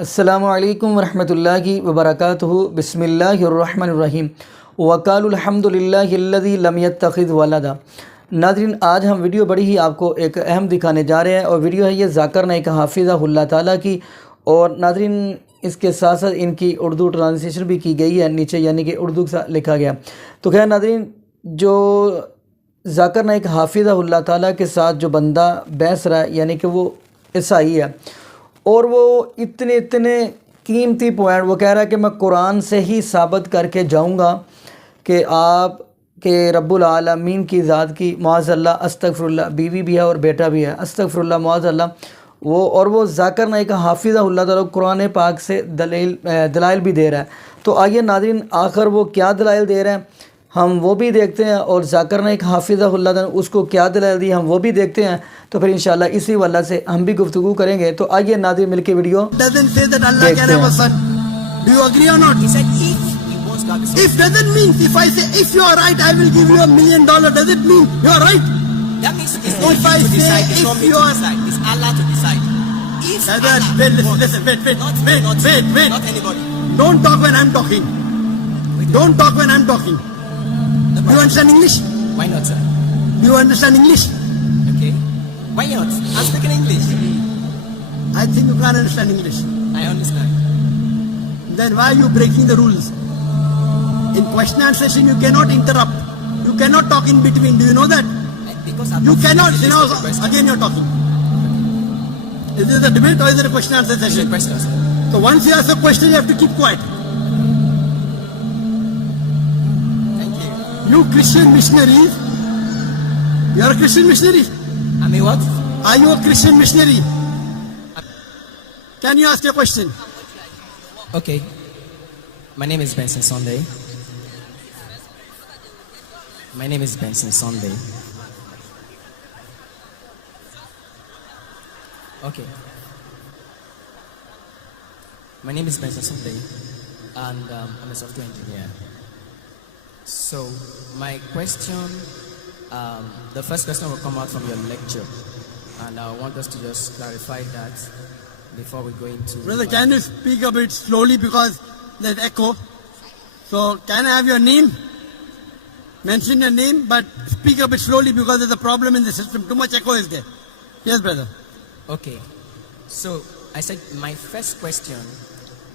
السلام علیکم ورحمۃ اللہ وبرکاتہ بسم اللہ الرحمن الرحیم وقالوا الحمد للہ الذی لم يتخذ ولدا۔ ناظرین، آج ہم ویڈیو بڑی ہی آپ کو ایک اہم دکھانے جا رہے ہیں، اور ویڈیو ہے یہ ذاکر نائک حافظہ اللہ تعالیٰ کی۔ اور ناظرین، اس کے ساتھ ساتھ ان کی اردو ٹرانسلیشن بھی کی گئی ہے نیچے، یعنی کہ اردو سے لکھا گیا۔ تو خیر ناظرین، جو ذاکر نائک حافظہ اللہ تعالیٰ کے ساتھ جو بندہ بحث رہا ہے، یعنی کہ وہ عیسائی ہے، اور وہ اتنے قیمتی پوائنٹ وہ کہہ رہا ہے کہ میں قرآن سے ہی ثابت کر کے جاؤں گا کہ آپ کے رب العالمین کی ذات کی معاذ اللہ استغفر اللہ بیوی بھی ہے اور بیٹا بھی ہے، استغفر اللہ معاذ اللہ۔ وہ ذاکر نائک حافظہ اللہ تعالیٰ قرآن پاک سے دلائل بھی دے رہا ہے۔ تو آئیے ناظرین، آخر وہ کیا دلائل دے رہے ہیں ہم وہ بھی دیکھتے ہیں، اور ذاکر نائک حافظہ اللہ تعالیٰ اس کو کیا دلائل دی ہم وہ بھی دیکھتے ہیں۔ تو پھر انشاءاللہ اسی واللہ سے ہم بھی گفتگو کریں گے۔ تو آئیے ناظرین مل کے ویڈیو دیکھتے ہیں۔ Do you agree or not? He said if doesn't mean if I say if you are right I will give you $1 million, does it mean you are right? That means it's not you to decide, it's not me to decide, it's Allah to decide. If Allah listen, wait, not anybody. Don't talk when I'm talking. Don't talk when I'm talking. Do you understand English? Why not, sir? Do you understand English? Okay. Why not? I'm speaking English. I think you can't understand English. I understand. Then why are you breaking the rules? In question and session you cannot interrupt. You cannot talk in between. Do you know that? Because I'm You not cannot. finished You know, with the question. again you're talking. Is this a debate or is it a question and answer It's a session? question, sir. So once you ask a question, you have to keep quiet. Thank you. You Christian missionaries, you are a Christian missionary. I mean what? Are you a Christian missionary? Can you ask a question? Okay. My name is Benson Sunday. My name is Benson Sunday. Okay. My name is Benson Sunday, and I'm a software engineer. So my question, the first question will come out from your lecture, and I want us to just clarify that before we go into... Brother, can you speak a bit slowly because there's echo? So can I have your name? Mention your name, but speak a bit slowly because there's a problem in the system. Too much echo is there. Yes, brother. Okay. So I said my first question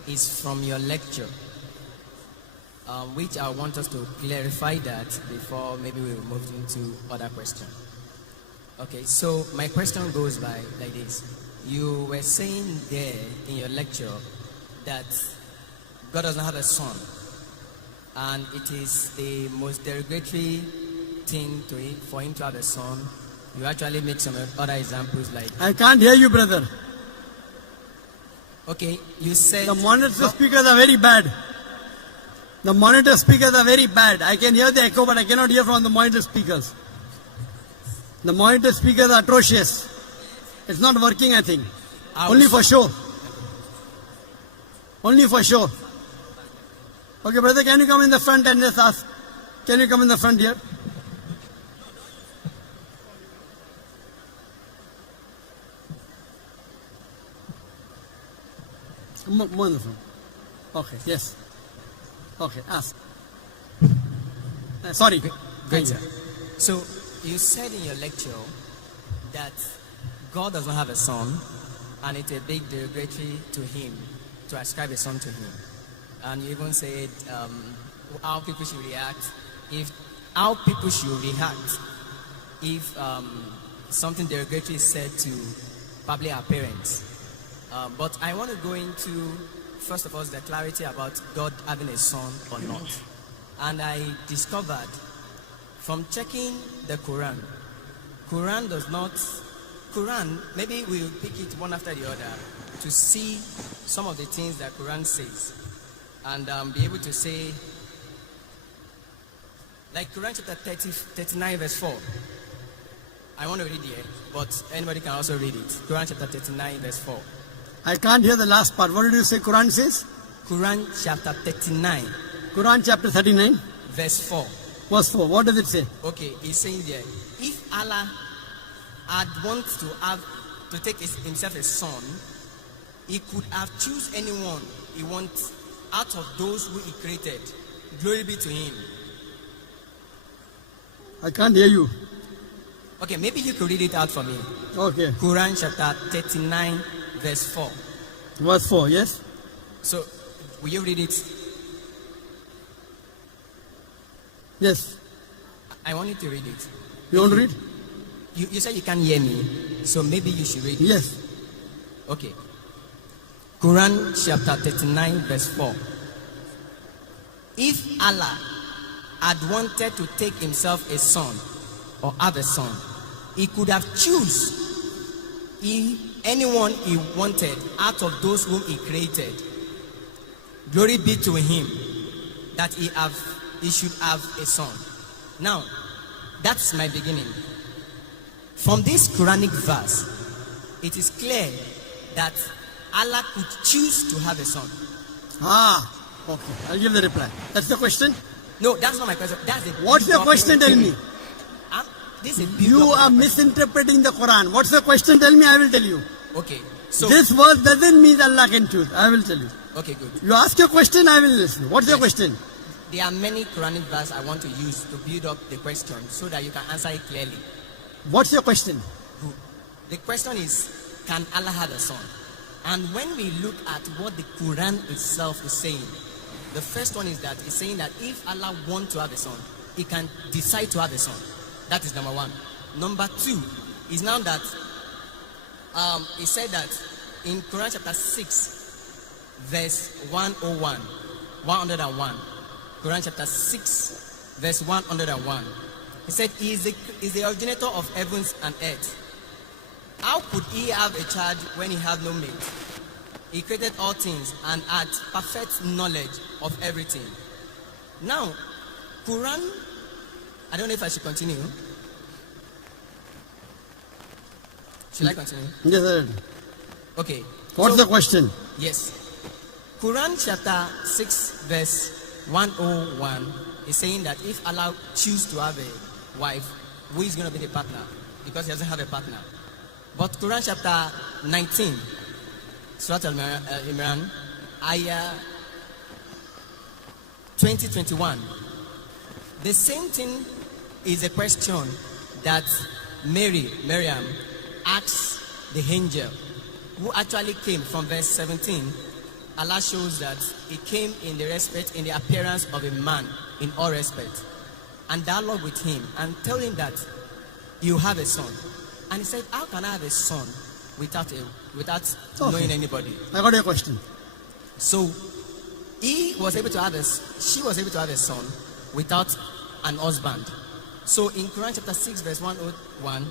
is from your lecture, which I want us to clarify that before maybe we move into other question. Okay, so my question goes by like this. You were saying there in your lecture that God does not have a son, and it is the most derogatory thing to it for him to have a son. You actually make some other examples like... I can't hear you, brother. Okay, you said... The monitor speakers are very bad. The monitor speakers are very bad. I can hear the echo, but I cannot hear from the monitor speakers. The monitor speakers are atrocious. It's not working, I think. Only for show. Only for show. Okay, brother, can you come in the front and just ask? Can you come in the front here? More in the front. Okay, yes. Okay, ask. Sorry. Great, sir. So, you said in your lecture that God does not have a son, and it's a big derogatory to him to ascribe a son to him. And you even said how people should react if something derogatory is said to probably our parents. But I want to go into, first of all, the clarity about God having a son or not. And I discovered from checking the Quran maybe we'll pick it one after the other to see some of the things that Quran says, and be able to say, like Quran chapter 39 verse 4. I want to read it, but anybody can also read it. Quran chapter 39 verse 4. I can't hear the last part. What did you say Quran says? Quran chapter 39. Quran chapter 39. Verse 4. Verse 4. What does it say? Okay, it's saying there, if Allah had wanted to take himself a son, he could have choose anyone he wants out of those who he created. Glory be to him. I can't hear you. Okay, maybe you could read it out for me. Okay. Quran chapter 39 verse 4. Verse 4, yes? So, will you read it? Yes. I want you to read it. You want to read? You said you can't hear me, so maybe you should read it. Yes. Okay. Quran chapter 39 verse 4. If Allah had wanted to take himself a son or have a son, he could have choose anyone he wanted out of those whom he created. Glory be to him that he should have a son. Now, that's my beginning. From this Quranic verse, it is clear that Allah could choose to have a son. Okay. I'll give the reply. That's the question? No, that's not my question. That's the What's your question? Tell me. This is You are misinterpreting the Quran. What's the question? Tell me, I will tell you. Okay. So This verse doesn't mean Allah can choose. I will tell you. okay, good. You ask your question, I will listen. What's your question? There are many Quranic verses I want to use to build up the question so that you can answer it clearly. What's your question? Good. The question is, can Allah have a son? And when we look at what the Quran itself is saying, the first one is that it's saying that if Allah wants to have a son, he can decide to have a son. That is number one. Number two is now that he said that in Quran chapter 6, verse 101, Quran chapter 6, verse 101, he said, he is the originator of heavens and earth. How could he have a child when he had no mate? He created all things and had perfect knowledge of everything. Now, Quran, I don't know if I should continue. Should I continue? Yes, sir. Okay. What's the question? Yes. Quran chapter 6 verse 101 is saying that if Allah choose to have a wife, who is going to be the partner? Because he doesn't have a partner. But Quran chapter 19, Surah Al-Imran, ayah 20-21. The same thing is a question that Maryam asks the angel, who actually came from verse 17. Allah shows that he came in the appearance of a man in all respect, and dialogue with him and tell him that you have a son. And he said, how can I have a son without knowing anybody? I got your question. So she was able to have a son without an husband. So in Quran chapter 6 verse 101,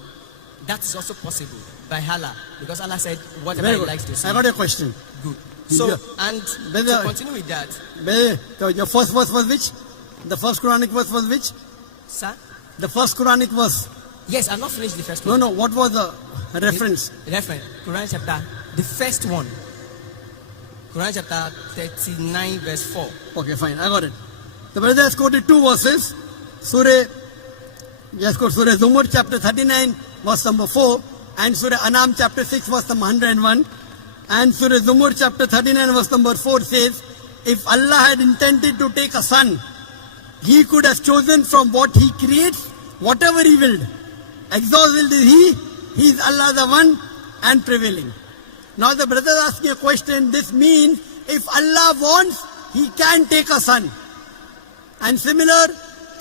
that is also possible by Allah, because Allah said whatever Very he good. likes to say. I got your question. Good. So, Yeah. and Brother- to continue with that, So your first verse was which? The first Quranic verse was which? sir? The first Quranic verse. Yes, I've not finished the first No, one. no. What was the reference? Reference, Quran chapter, the first one. Quran chapter 39 verse 4. Okay, fine. I got it. The brother has quoted two verses. Surah Zumur chapter 39 verse number 4 and Surah Anam chapter 6 verse number 101. And Surah Zumur chapter 39 verse number 4 says, if Allah had intended to take a son, he could have chosen from what he creates whatever he willed. Exalted is he is Allah the one and prevailing. Now the brother is asking a question. This means if Allah wants, he can take a son. And similar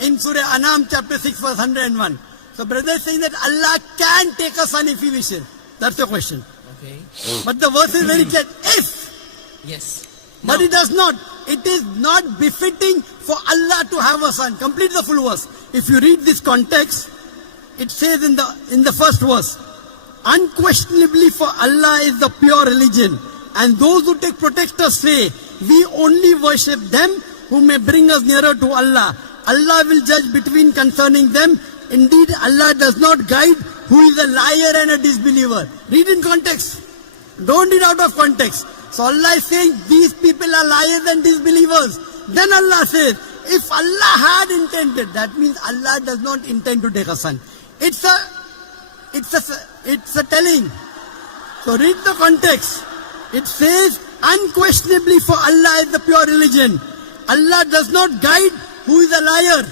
in Surah Anam chapter 6 verse 101. So brother is saying that Allah can take a son if he wishes. That's the question. Okay. But the verse is very clear. If. Yes. But Now, it does not. It is not befitting for Allah to have a son. Complete the full verse. If you read this context, it says in the first verse, unquestionably for Allah is the pure religion, and those who take protectors say, we only worship them who may bring us nearer to Allah. Allah will judge between concerning them. Indeed, Allah does not guide who is a liar and a disbeliever. Read in context. Don't read out of context. So Allah is saying these people are liars and disbelievers. Then Allah says, if Allah had intended, that means Allah does not intend to take a son. It's a telling. So read the context. It says, unquestionably for Allah is the pure religion. Allah does not guide who is a liar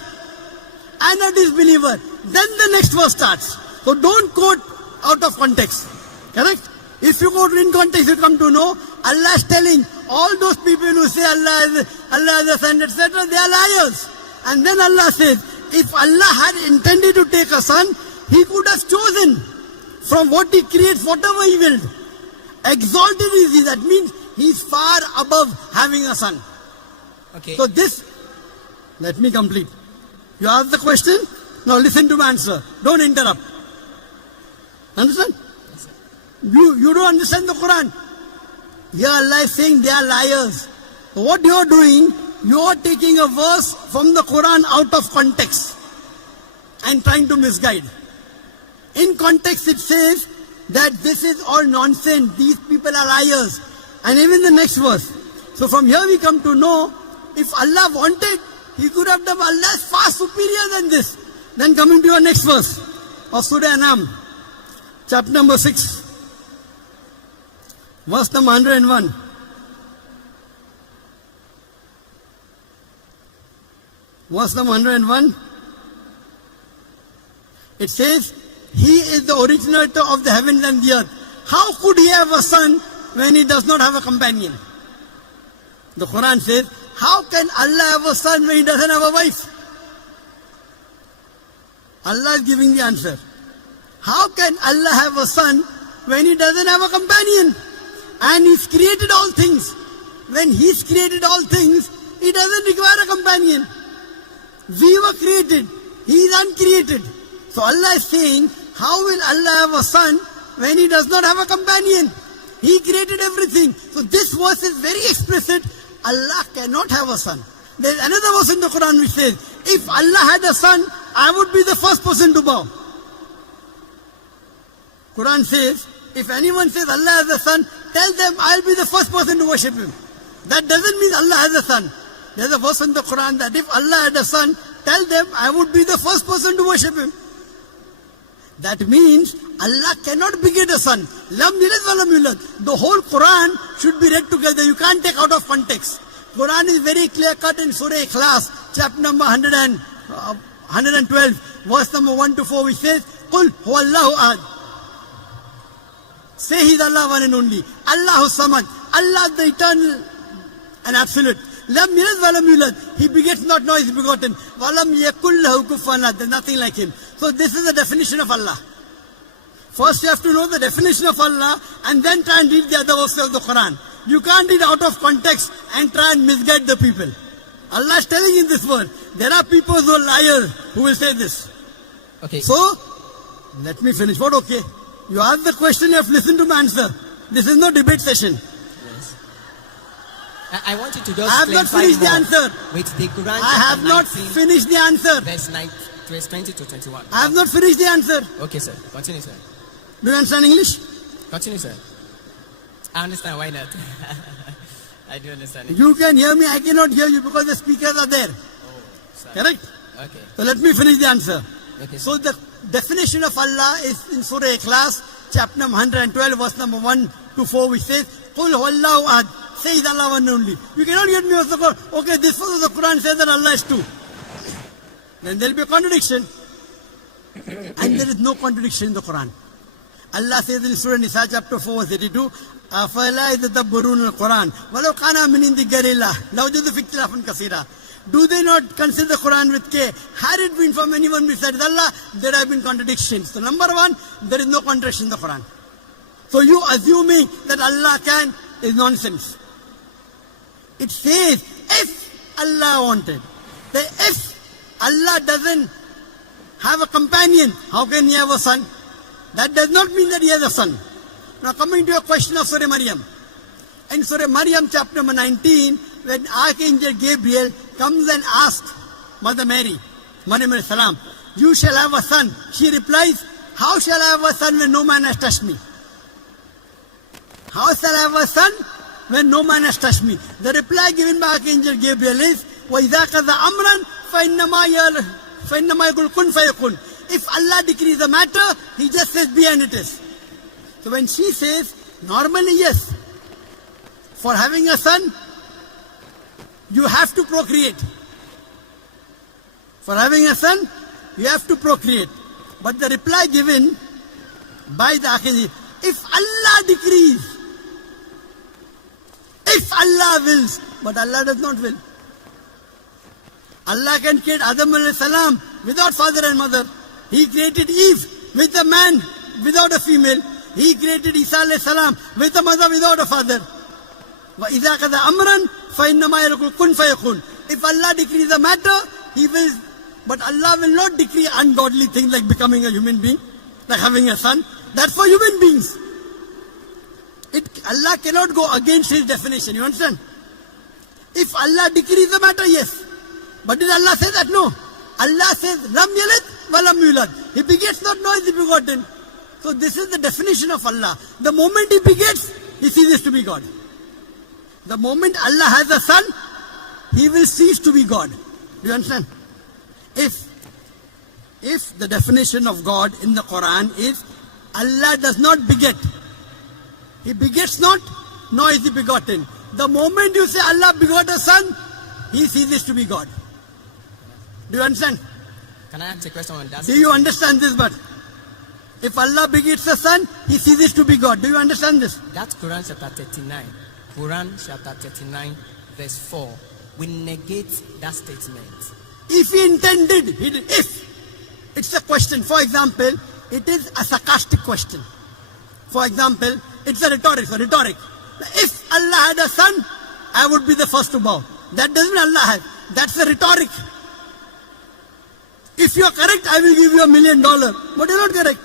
and a disbeliever. Then the next verse starts. So don't quote out of context. Correct? If you quote in context, you come to know Allah is telling all those people who say Allah is a son, etc., they are liars. And then Allah says, if Allah had intended to take a son, He could have chosen from what He creates, whatever He willed. Exalted is He. That means He's far above having a son. Okay. So this, let me complete. You ask the question, now listen to my answer. Don't interrupt. Understand? Yes, sir. You don't understand the Quran. Here Allah is saying they are liars. So what you are doing, you are taking a verse from the Quran out of context and trying to misguide. In context it says that this is all nonsense, these people are liars. And even the next verse. So from here we come to know, if Allah wanted, He could have done. Allah is far superior than this. Then coming to your next verse of Surah Anam, chapter number 6, verse number 101. Verse number 101. It says, He is the originator of the heavens and the earth. How could He have a son when He does not have a companion? The Quran says, how can Allah have a son when He doesn't have a wife? Allah is giving the answer. How can Allah have a son when He doesn't have a companion? And He's created all things. When He's created all things, He doesn't require a companion. We were created. He is uncreated. So Allah is saying, how will Allah have a son when He does not have a companion? He created everything. So this verse is very explicit. Allah cannot have a son. There is another verse in the Quran which says, if Allah had a son, I would be the first person to bow. Quran says, if anyone says Allah has a son, tell them I'll be the first person to worship Him. That doesn't mean Allah has a son. There's a verse in the Quran that if Allah had a son, tell them I would be the first person to worship Him. That means Allah cannot beget a son. Lam yalid wa lam yulad. The whole Quran should be read together. You can't take out of context. Quran is very clear cut in Surah Ikhlas, chapter number 112, verse number 1 to 4, which says, Qul huwallahu ahad. Say He's Allah one and only. Allahu samad. Allah the eternal and absolute. Lam yalid wa lam yulad. He begets not, nor is begotten. Wa lam yakul lahu kufuwan ahad. There's nothing like Him. So this is the definition of Allah. First you have to know the definition of Allah and then try and read the other verses of the Quran. You can't read out of context and try and misguide the people. Allah is telling in this word, there are people who are liars who will say this. Okay. So, let me finish. What okay? You ask the question, you have to listen to my answer. This is no debate session. Yes. I want you to just I have not finished the answer. With the Quran. I have not finished the answer. Verse 20 to 21. I have not finished the answer. Okay, sir. Continue, sir. Do you understand English? Continue, sir. I understand. Why not? I do understand it. You can hear me, I cannot hear you because the speakers are there. Oh, sorry. Correct? Okay. So let me finish the answer. Okay, So the definition of Allah is in Surah Ikhlas, chapter number 112, verse number 1 to 4, which says, Qul huwallahu ahad. Say He's Allah one only. You cannot get me also go, okay, this verse of the Quran says that Allah is two. Then there will be a contradiction. And there is no contradiction in the Quran. Allah says in Surah Nisa chapter 4 verse 82, أَفَلَا يَتَدَبَّرُونَ الْقُرْآنَ وَلَوْ كَانَ مِنْ عِنْدِ غَيْرِ اللَّهِ لَوَجَدُوا فِيهِ اخْتِلَافًا كَثِيرًا. Do they not consider the Quran with care? Had it been from anyone besides Allah, there have been contradictions. So number one, there is no contradiction in the Quran. So you assuming that Allah can is nonsense. It says, if Allah wanted. The if Allah doesn't have a companion, how can He have a son? That does not mean that He has a son. Now coming to a question of Surah Maryam. In Surah Maryam chapter number 19, when Archangel Gabriel comes and asks Mother Mary, Maryam alayhi salam, you shall have a son. She replies, how shall I have a son when no man has touched me? How shall I have a son when no man has touched me? The reply given by Archangel Gabriel is, وَإِذَا قَضَى أَمْرًا فَإِنَّمَا يَقُولُ كُنْ فَيَكُونُ. If Allah decrees a matter, He just says be and it is. So when she says, normally yes, For having a son, you have to procreate. For having a son, you have to procreate. But the reply given by the Akhir, if Allah decrees, if Allah wills, but Allah does not will. Allah can create Adam alayhi salam without father and mother. He created Eve with a man without a female. He created Isa alayhi salam with a mother without a father. وَإِذَا قَضَى أَمْرًا فَإِنَّمَا يَقُولُ كُن فَيَكُونُ. If Allah decrees a matter, He will, but Allah will not decree ungodly things like becoming a human being, like having a son. That's for human beings. Allah cannot go against His definition, you understand? If Allah decrees a matter, yes. But did Allah say that? No. Allah says, Lam yalid wa lam yulad. He begets not, nor is He begotten. So this is the definition of Allah. The moment He begets, He ceases to be God. The moment Allah has a son, He will cease to be God. Do you understand? If the definition of God in the Quran is Allah does not beget, He begets not, nor is He begotten. The moment you say Allah begot a son, He ceases to be God. Do you understand? Can I ask a question on that? Do you understand this? But if Allah begets a son, He ceases to be God. Do you understand this? That's Quran chapter 39. Quran chapter 39 verse 4. We negate that statement. If He intended, He did. If. It's a question. For example, it is a sarcastic question. For example, it's a rhetoric. If Allah had a son, I would be the first to bow. That doesn't mean Allah has. That's a rhetoric. If you are correct, I will give you $1 million. But you're not correct.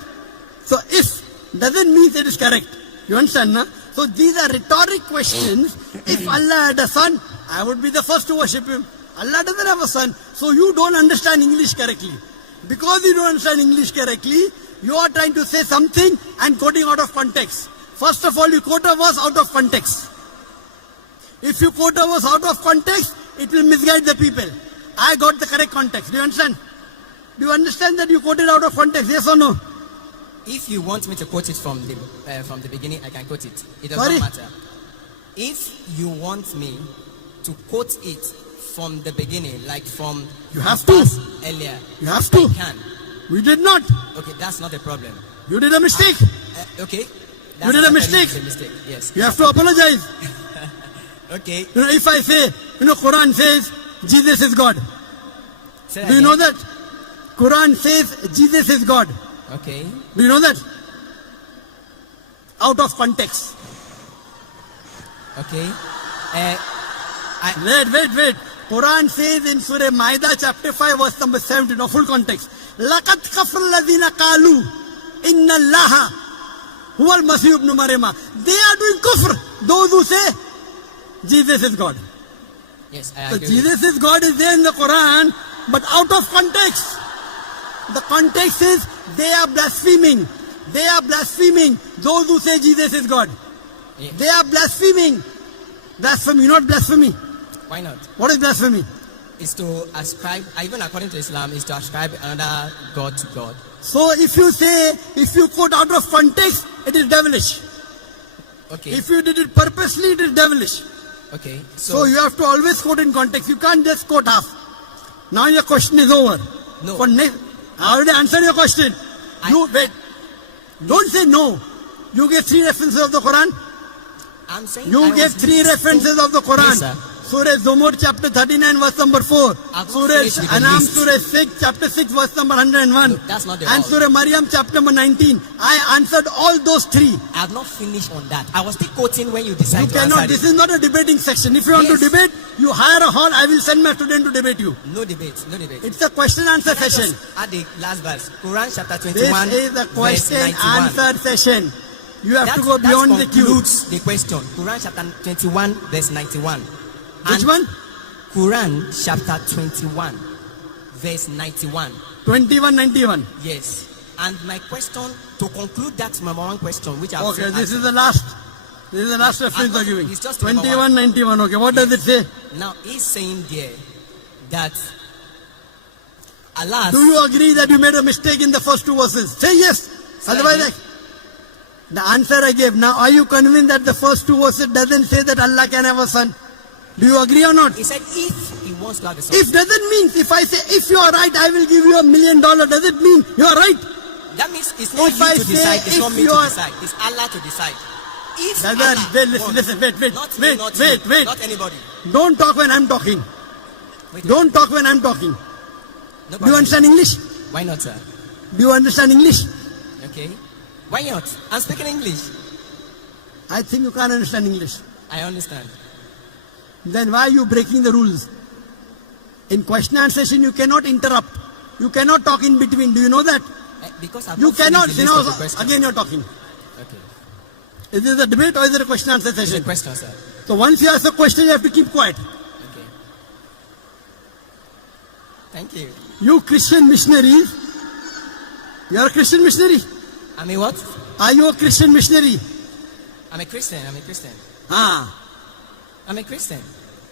So if doesn't mean it is correct. You understand, na? So these are rhetoric questions. If Allah had a son, I would be the first to worship Him. Allah doesn't have a son. So you don't understand English correctly. Because you don't understand English correctly, you are trying to say something and quoting out of context. First of all, you quote a verse out of context. If you quote a verse out of context, it will misguide the people. I got the correct context. Do you understand? Do you understand that you quoted out of context? Yes or no? If you want me to quote it from the beginning, I can quote it. It does Sorry? not matter. If you want me to quote it from the beginning, like from You have to. earlier, You have to. I can. We did not. Okay, that's not a problem. You did a mistake. Okay. You did a mistake. Yes. You have to apologize. Okay. If I say, Quran says Jesus is God. Say Do you know that? Quran says Jesus is God. Okay. Do you know that? Out of context. Okay. Wait. Quran says in Surah Maida chapter 5 verse number 17, no full context. لَقَدْ كَفْرَ الَّذِينَ قَالُوا إِنَّ اللَّهَ هُوَ الْمَسِيحُ ابْنُ مَرْيَمَ. They are doing kufr. Those who say Jesus is God. Yes, I So agree. Jesus is God is there in the Quran, but out of context. The context is they are blaspheming. They are blaspheming. Those who say Jesus is God. Yeah. They are blaspheming. Blasphemy, not blasphemy. Why not? What is blasphemy? Is to ascribe, even according to Islam, is to ascribe another God to God. So if you quote out of context, it is devilish. Okay. If you did it purposely, it is devilish. Okay. So you have to always quote in context. You can't just quote half. Now your question is over. No. I already answered your question. Wait. Don't say no. You gave 3 references of the Quran. I'm saying You gave 3 references of the Quran. Yes, sir. Surah Zumur chapter 39 verse number 4. I've Surah finished with the Anam list. Surah 6 chapter 6 verse number 101. No, that's not the And all. Surah Maryam chapter number 19. I answered all those 3. I have not finished on that. I was still quoting when you decided You to cannot. answer This it. is not a debating section. If you want to Yes. debate, you hire a hall. I will send my student to debate you. No debate. No debate. It's a question answer Can I session. just add the last verse. Quran chapter This 21 is a question verse 91. answer session. You have That, to go beyond the that queue. concludes the question. Quran chapter 21 verse 91. Which And one? Quran chapter 21 verse 91. 21, 91. Yes. And my question, to conclude that number one question, which I've Okay, said this is answered. the last. This is the last reference not- you're giving. it's just number 21, 91. Okay, what does it say? Now he's saying there that Allah. Do you agree that you made a mistake in the first 2 verses? Say yes. Say Otherwise, again. The answer I gave. Now, are you convinced that the first two verses doesn't say that Allah can have a son? Do you agree or not? He said if he wants to have a son. If doesn't mean, if I say, if you are right, I will give you $1 million, does it mean you are right? That means it's not If you I to say decide, it's if not me you to are- decide, it's Allah to decide. If Brother, Allah wait, listen, wants- listen, wait, not me, not you, wait. not anybody. Don't talk when I'm talking. Wait, Don't talk when I'm talking. no Do you problem. understand English? Why not, sir? Do you understand English? Okay. Why not? I'm speaking English. I think you can't understand English. I understand. Then why are you breaking the rules? In question and session, you cannot interrupt. You cannot talk in between. Do you know that? Because I've You not finished cannot. the You list know, of the questions. again you're talking. Okay. Is this a debate or is it a question and answer It's a session? question, sir. So once you ask a question, you have to keep quiet. Okay. Thank you. You Christian missionaries, you're a Christian missionary. I mean what? Are you a Christian missionary? I'm a Christian. I'm a Christian. Ah. I'm a Christian.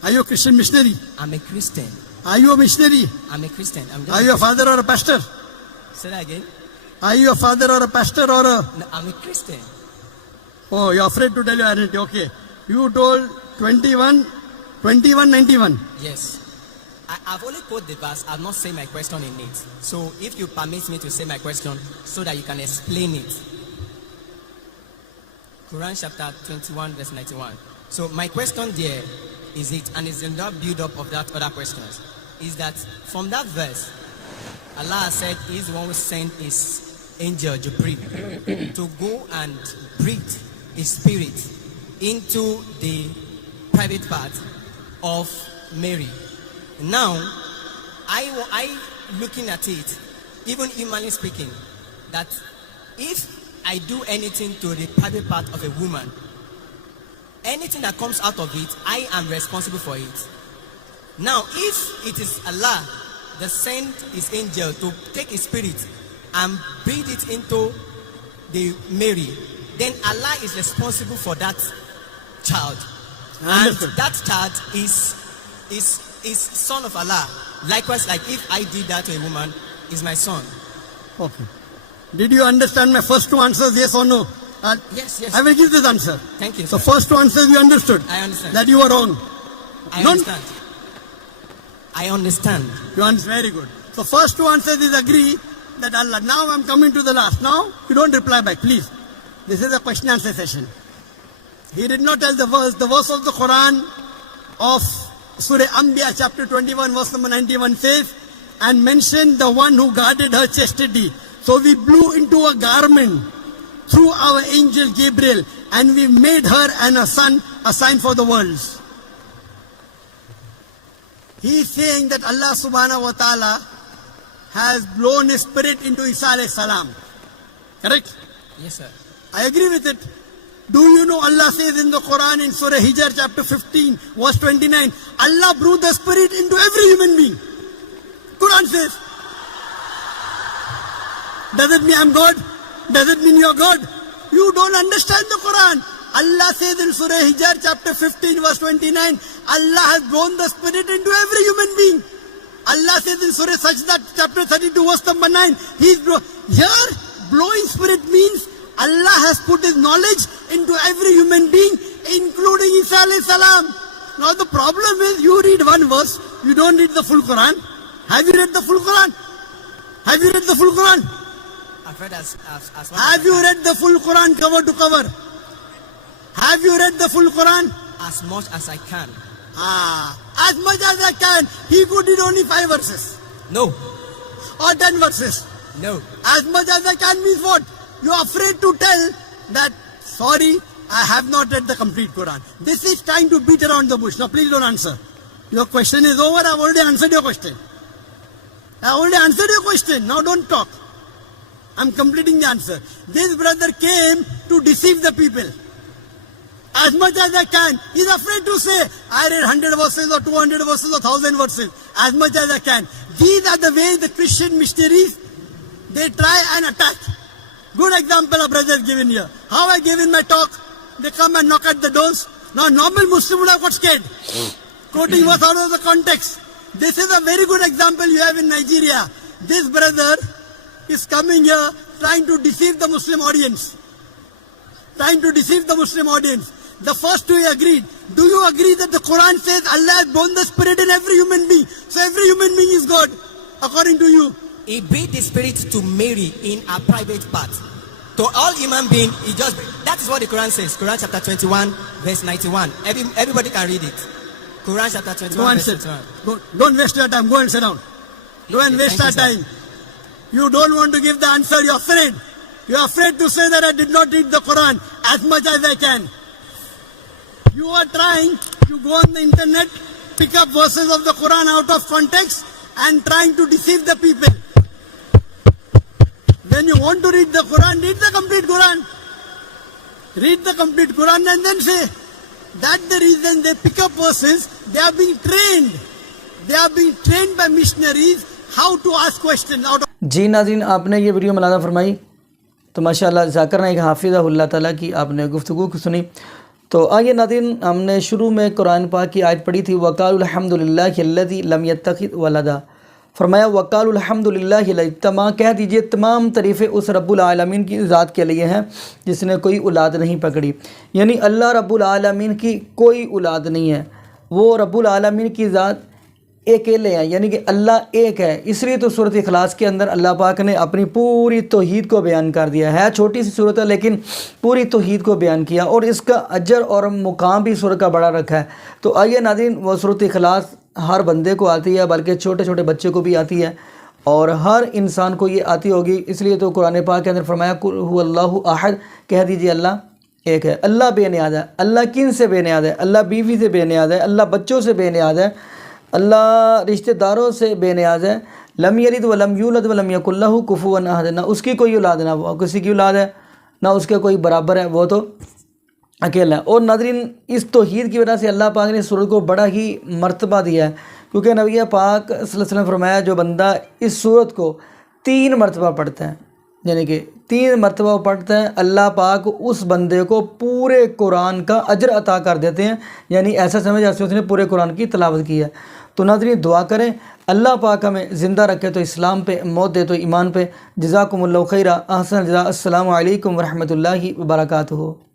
Are you a Christian missionary? I'm a Christian. Are you a missionary? I'm a Christian. I'm just Are you a father or a pastor? Say that again. Are you a father or a pastor or a... No, I'm a Christian. Oh, you're afraid to tell your identity. Okay. You told 21:91. Yes. I've only quoted the verse. I've not said my question in it. So if you permit me to say my question so that you can explain it. Quran chapter 21 verse 91. So my question there is it, and it's in that build-up of that other questions, is that from that verse, Allah said He's the one who sent His angel Jibreel to go and breathe His spirit into the private part of Mary. Now, I looking at it, even humanly speaking, that if I do anything to the private part of a woman, anything that comes out of it, I am responsible for it. Now, if it is Allah that sent His angel to take His spirit and breathe it into the Mary, then Allah is responsible for that child. And Understood. that child is son of Allah. Likewise, like if I did that to a woman, is my son. Okay. Did you understand my first two answers, yes or no? Yes, yes. I will give this answer. Thank you, The sir. first two answers you understood. I understand. That you were wrong. I None- understand. I understand. You understand? Very good. So first two answers is agree that Allah. Now I'm coming to the last. Now you don't reply back, please. This is a question answer session. He did not tell the verse. The verse of the Quran of Surah Anbiya chapter 21 verse number 91 says, and mentioned the one who guarded her chastity. So we blew into a garment through our angel Gabriel, and we made her and her son a sign for the worlds. He is saying that Allah subhanahu wa ta'ala has blown His spirit into Isa alayhi salam. Correct? Yes, sir. I agree with it. Do you know Allah says in the Quran in Surah Hijr chapter 15 verse 29, Allah blew the spirit into every human being. Quran says. Does it mean I'm God? Does it mean you're God? You don't understand the Quran. Allah says in Surah Hijr chapter 15 verse 29, Allah has blown the spirit into every human being. Allah says in Surah Sajda chapter 32 verse number 9, here blowing spirit means Allah has put His knowledge into every human being, including Isa alayhi salam. Now the problem is you read one verse, you don't read the full Quran. Have you read the full Quran? Have you read the full Quran? I've read as one. Have you read the full Quran cover to cover? Have you read the full Quran? As much as I can. As much as I can. He could read only 5 verses. No. Or 10 verses. No. As much as I can means what? You are afraid to tell that, sorry, I have not read the complete Quran. This is trying to beat around the bush. Now please don't answer. Your question is over. I've already answered your question. Now don't talk. I'm completing the answer. This brother came to deceive the people. As much as I can. He's afraid to say, I read 100 verses or 200 verses or 1000 verses. As much as I can. These are the ways the Christian missionaries, they try and attack. Good example a brother has given here. How I gave in my talk, they come and knock at the doors. Now normal Muslim would have got scared. Quoting was out of the context. This is a very good example you have in Nigeria. This brother is coming here trying to deceive the Muslim audience. trying to deceive the Muslim audience. The first two agreed. Do you agree that the Quran says Allah has born the spirit in every human being? So every human being is God, according to you. He breathed the spirit to Mary in a private part. To all human beings, he just, that is what the Quran says. Quran chapter 21, verse 91. Everybody can read it. Quran chapter 21, Go and verse sit. 91. Don't waste your time. Go and sit down. Go and Okay, waste thank our you, sir. time. You don't want to give the answer. You're afraid. You're afraid to say that I did not read the Quran as much as I can. You are trying to go on the internet, pick up verses of the Quran out of context and trying to deceive the people. When you want to read the Quran, read the complete Quran. Read the complete Quran and then say, that's the reason they pick up verses. They are being trained. They are being trained by missionaries how to ask questions out of. جی ناظرین، آپ نے یہ video ملاحظہ فرمائی تو ماشاءاللہ ذاکر نائک حافظہ اللہ تعالیٰ کی آپ نے گفتگو کو سنی. تو آئیے ناظرین، ہم نے شروع میں قرآن پاک کی آیت پڑھی تھی وَقَالُوا الْحَمْدُ لِلَّهِ الَّذِي لَمْ يَتَّخِذْ وَلَدًا. فرمایا وَقَالُوا الْحَمْدُ لِلَّهِ الَّذِي، کہہ دیجئے تمام تعریفیں اس رب العالمین کی ذات کے لیے ہیں جس نے کوئی اولاد نہیں پکڑی. یعنی اللہ رب العالمین کی کوئی اولاد نہیں ہے، وہ رب العالمین کی ذات اکیلے ہیں، یعنی کہ اللہ ایک ہے. اس لیے تو سورۃ اخلاص کے اندر اللہ پاک نے اپنی پوری توحید کو بیان کر دیا ہے. چھوٹی سی سورت ہے لیکن پوری توحید کو بیان کیا اور اس کا اجر اور مقام بھی سورت کا بڑا رکھا ہے. تو آئیے ناظرین، وہ سورۃ اخلاص ہر بندے کو آتی ہے، بلکہ چھوٹے چھوٹے بچے کو بھی آتی ہے اور ہر انسان کو یہ آتی ہوگی. اس لیے تو قرآن پاک کے اندر فرمایا قل هو اللہ احد، کہہ دیجئے اللہ ایک ہے. اللہ بے نیاز ہے. اللہ کن سے بے نیاز ہے؟ اللہ بیوی سے بے نیاز ہے، اللہ بچوں سے بے نیاز ہے، اللہ رشتہ داروں سے بے نیاز ہے. لم یلد ولم یولد ولم یکن لہ کفوا احد، نہ اس کی کوئی اولاد، نہ وہ کسی کی اولاد ہے، نہ اس کے کوئی برابر ہے، وہ تو اکیلا ہے. اور ناظرین، اس توحید کی وجہ سے اللہ پاک نے سورت کو بڑا ہی مرتبہ دیا ہے، کیونکہ نبی پاک صلی اللہ علیہ وسلم نے فرمایا جو بندہ اس سورت کو 3 مرتبہ پڑھتا ہے، یعنی کہ 3 مرتبہ پڑھتا ہے، اللہ پاک اس بندے کو پورے قرآن کا اجر عطا کر دیتے ہیں. یعنی ایسا سمجھ جیسے اس نے پورے قرآن کی تلاوت کی ہے. تو ناظرین دعا کریں اللہ پاک ہمیں زندہ رکھے تو اسلام پہ، موت دے تو ایمان پہ. جزاکم اللہ خیرہ، احسن الجزاء. السلام علیکم ورحمۃ اللہ وبرکاتہ.